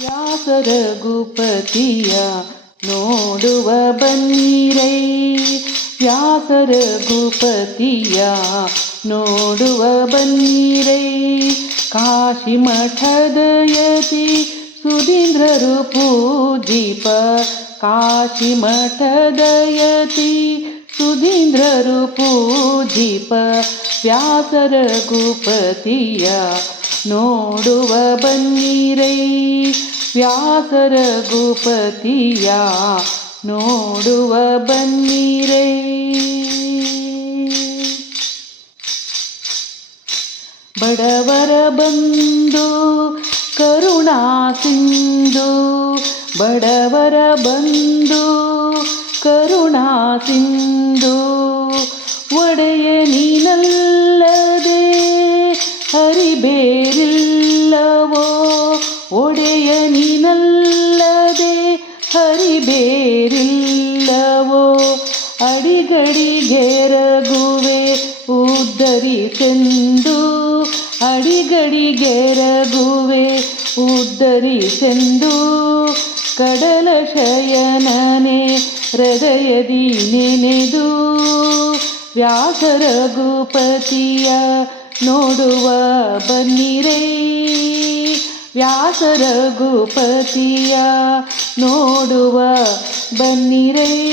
ವ್ಯಾಸ ರಘುಪತಿಯ ನೋಡುವ ಬನ್ನಿರೈ. ವ್ಯಾಸ ರಘುಪತಿಯ ನೋಡುವ ಬನ್ನಿರೈ. ಕಾಶಿ ಮಠದ ಯತಿ ಸುಧೀಂದ್ರರು ಪೂಜಿಪ. ಕಾಶಿ ಮಠದ ಯತಿ ಸುಧೀಂದ್ರರು ಪೂಜಿಪ. ವ್ಯಾಸ ರಘುಪತಿಯ ನೋಡುವ ಬನ್ನಿರೈ. ವ್ಯಾಸ ರಘುಪತಿಯ ನೋಡುವ ಬನ್ನಿರೈ. ಬಡವರ ಬಂಧು ಕರುಣಾ ಸಿಂಧು. ಬಡವರ ಬಂಧು ಕರುಣಾ ಸಿಂಧು. ಒಡೆಯ ನೀನಲ್ಲದೆ ಹರಿಬೇರಿಲ್ಲವೋ. ಒಡೆಯ ನೀನಲ್ಲದೆ ಹರಿಬೇರಿಲ್ಲವೋ. ಅಡಿಗಡಿಗೆ ರಘುವೆ ಉದ್ಧರಿಸೆಂದು. ಅಡಿಗಡಿಗೆ ರಘುವೆ ಉದ್ಧರಿಸೆಂದು. ಕಡಲ ಶಯನನೆ ಹೃದಯದಿ ನೆನೆದು. ವ್ಯಾಸ ರಘುಪತಿಯ ನೋಡುವ ಬನ್ನಿರೈ. ವ್ಯಾಸ ರಘುಪತಿಯ ನೋಡುವ ಬನ್ನಿರೈ.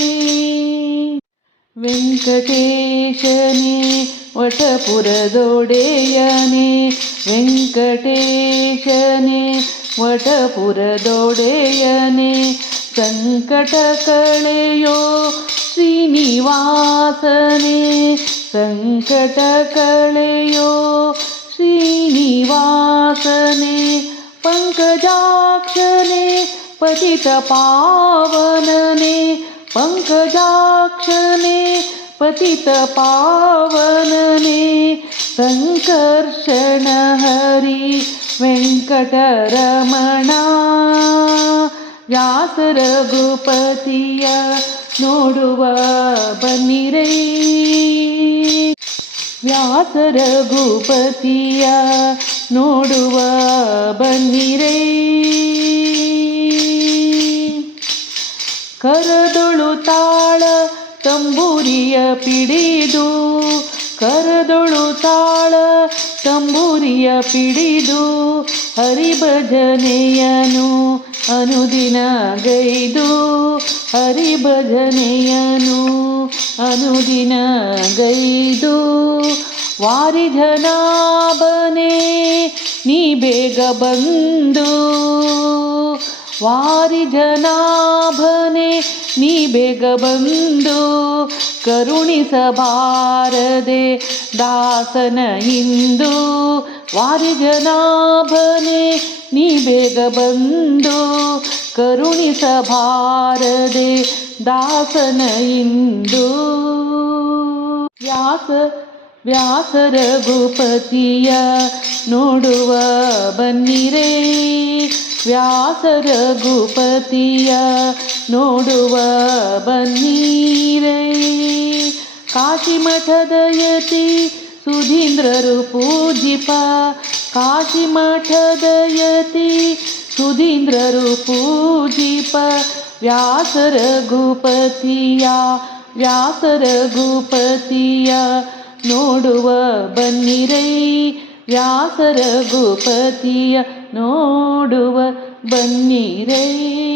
ವೆಂಕಟೇಶನೇ ವಟಪುರದೊಡೆಯನೇ. ವೆಂಕಟೇಶನೇ ವಟಪುರದೊಡೆಯನೇ. ಸಂಕಟ ಕಳೆಯೋ ಶ್ರೀನಿವಾಸನೇ. ಸಂಕಟ ಕಳೆಯೋ ಶ್ರೀನಿವಾಸನೇ. ಪಂಕಜಾಕ್ಷನೇ ಪತಿತ ಪಾವನನೇ. ಪಂಕಜಾಕ್ಷನೇ ಪತಿತ ಪಾವನನೇ. ಸಂಕರ್ಷಣ ಹರಿ ವೆಂಕಟರಮಣ. ವ್ಯಾಸ ರಘುಪತಿಯ ನೋಡುವ ಬನ್ನಿರೈ. ವ್ಯಾಸ ರಘುಪತಿಯ ನೋಡುವ ಬನ್ನಿರೈ. ಕರದೊಳು ತಾಳ ತಂಬೂರಿಯ ಪಿಡಿದು. ಕರದೊಳು ತಾಳ ತಂಬೂರಿಯ ಪಿಡಿದು. ಹರಿಭಜನೆಯನು ಅನುದಿನ ಗೈದು. ಹರಿಭಜನೆಯನು ಅನುದಿನ ಗೈದು. ವಾರಿಜನಾಭನೇ ನೀ ಬೇಗ ಬಂದು. ವಾರಿಜನಾಭನೇ ನೀ ಬೇಗ ಬಂದು. ಕರುಣಿಸಬಾರದೆ ದಾಸನ ಇಂದು. ವಾರಿಜನಾಭನೇ ನೀ ಬೇಗ ಬಂದು. ಕರುಣಿಸಬಾರದೆ ದಾಸನ ಇಂದು. ವ್ಯಾಸ ರಘುಪತಿಯ ನೋಡುವ ಬನ್ನಿರೈ. ವ್ಯಾಸ ರಘುಪತಿಯ ನೋಡುವ ಬನ್ನಿರೈ. ಕಾಶಿ ಮಠದ ಯತಿ ಸುಧೀಂದ್ರರು ಪೂಜಿಪ. ಕಾಶಿ ಮಠದ ಯತಿ ಸುಧೀಂದ್ರರು ಪೂಜಿಪ. ವ್ಯಾಸ ರಘುಪತಿಯ ವ್ಯಾಸ ರಘುಪತಿಯ ನೋಡುವ ಬನ್ನಿರೈ. ವ್ಯಾಸ ರಘುಪತಿಯ ನೋಡುವ ಬನ್ನಿರೈ.